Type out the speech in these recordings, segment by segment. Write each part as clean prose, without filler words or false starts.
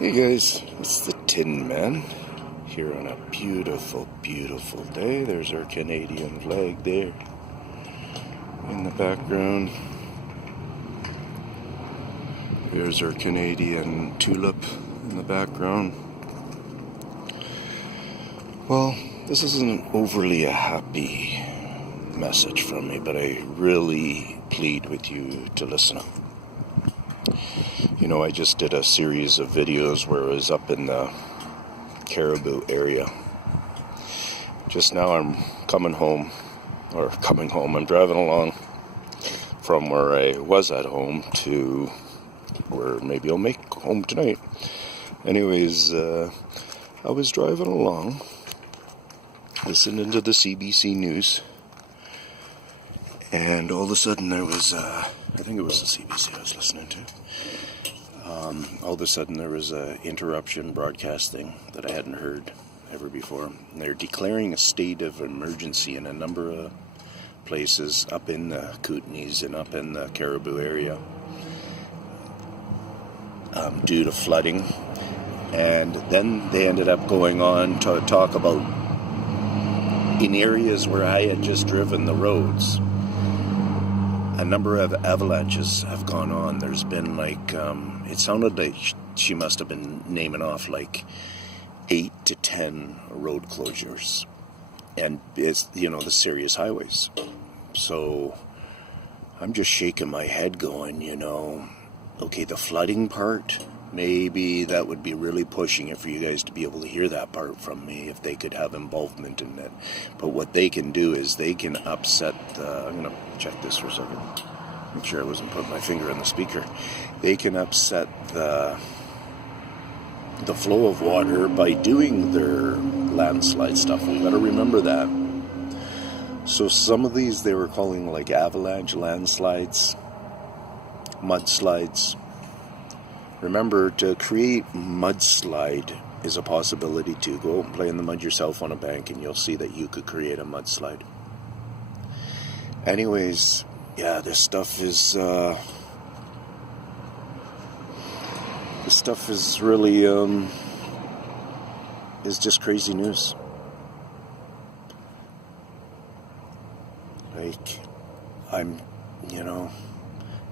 Hey guys, it's the Tin Man here on a beautiful, beautiful day. There's our Canadian flag there in the background. There's our Canadian tulip in the background. Well, this isn't overly a happy message from me, but I really plead with you to listen up. You know, I just did a series of videos where I was up in the Caribou area. Just now I'm coming home. I'm driving along from where I was at home to where maybe I'll make home tonight. Anyways, I was driving along, listening to the CBC News, and all of a sudden there was, I think it was the CBC I was listening to. All of a sudden there was an interruption broadcasting that I hadn't heard ever before. And they're declaring a state of emergency in a number of places up in the Kootenays and up in the Caribou area due to flooding. And then they ended up going on to talk about in areas where I had just driven the roads. A number of avalanches have gone on. There's been it sounded like she must have been naming off 8 to 10 road closures. And it's, the serious highways. So I'm just shaking my head going, okay, the flooding part, maybe that would be really pushing it for you guys to be able to hear that part from me if they could have involvement in it. But what they can do is they can upset I'm going to check this for a second. Make sure I wasn't putting my finger on the speaker. They can upset the flow of water by doing their landslide stuff. We've got to remember that. So some of these they were calling avalanche, landslides, mudslides. Remember, to create mudslide is a possibility too. Go out and play in the mud yourself on a bank and you'll see that you could create a mudslide. Anyways, yeah, this stuff is really is just crazy news.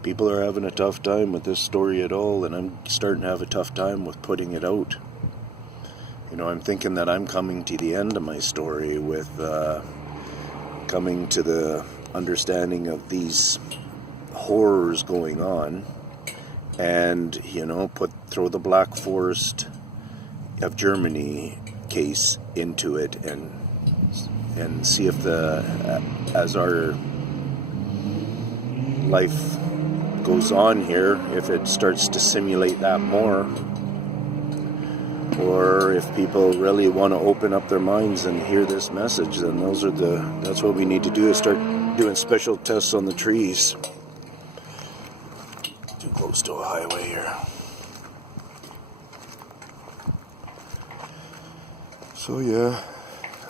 People are having a tough time with this story at all, and I'm starting to have a tough time with putting it out. I'm thinking that I'm coming to the end of my story with coming to the understanding of these horrors going on, and throw the Black Forest of Germany case into it, and see if as our life goes on here, if it starts to simulate that more, or if people really want to open up their minds and hear this message, then that's what we need to do, is start doing special tests on the trees. Too close to a highway here. So yeah,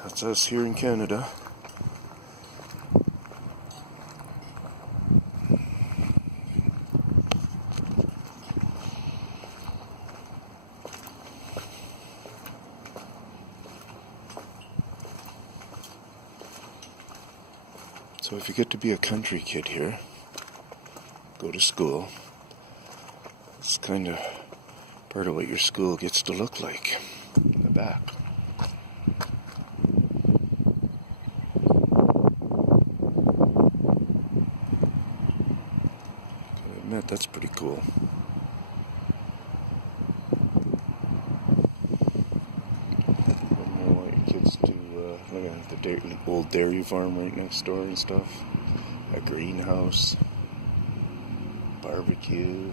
that's us here in Canada. So if you get to be a country kid here, go to school, it's kind of part of what your school gets to look like in the back. Gotta admit, that's pretty cool. The old dairy farm right next door and stuff, a greenhouse, barbecue,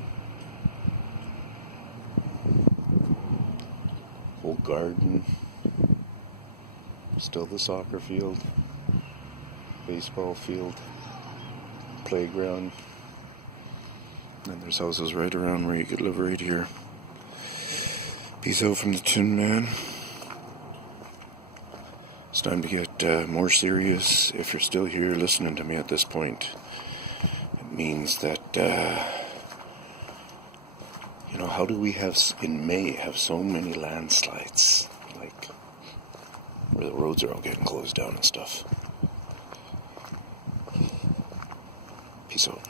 whole garden, still the soccer field, baseball field, playground, and there's houses right around where you could live right here. Peace out from the Tin Man. It's time to get more serious. If you're still here listening to me at this point, it means that You know, how do we have, in May, have so many landslides? Like, where the roads are all getting closed down and stuff. Peace out.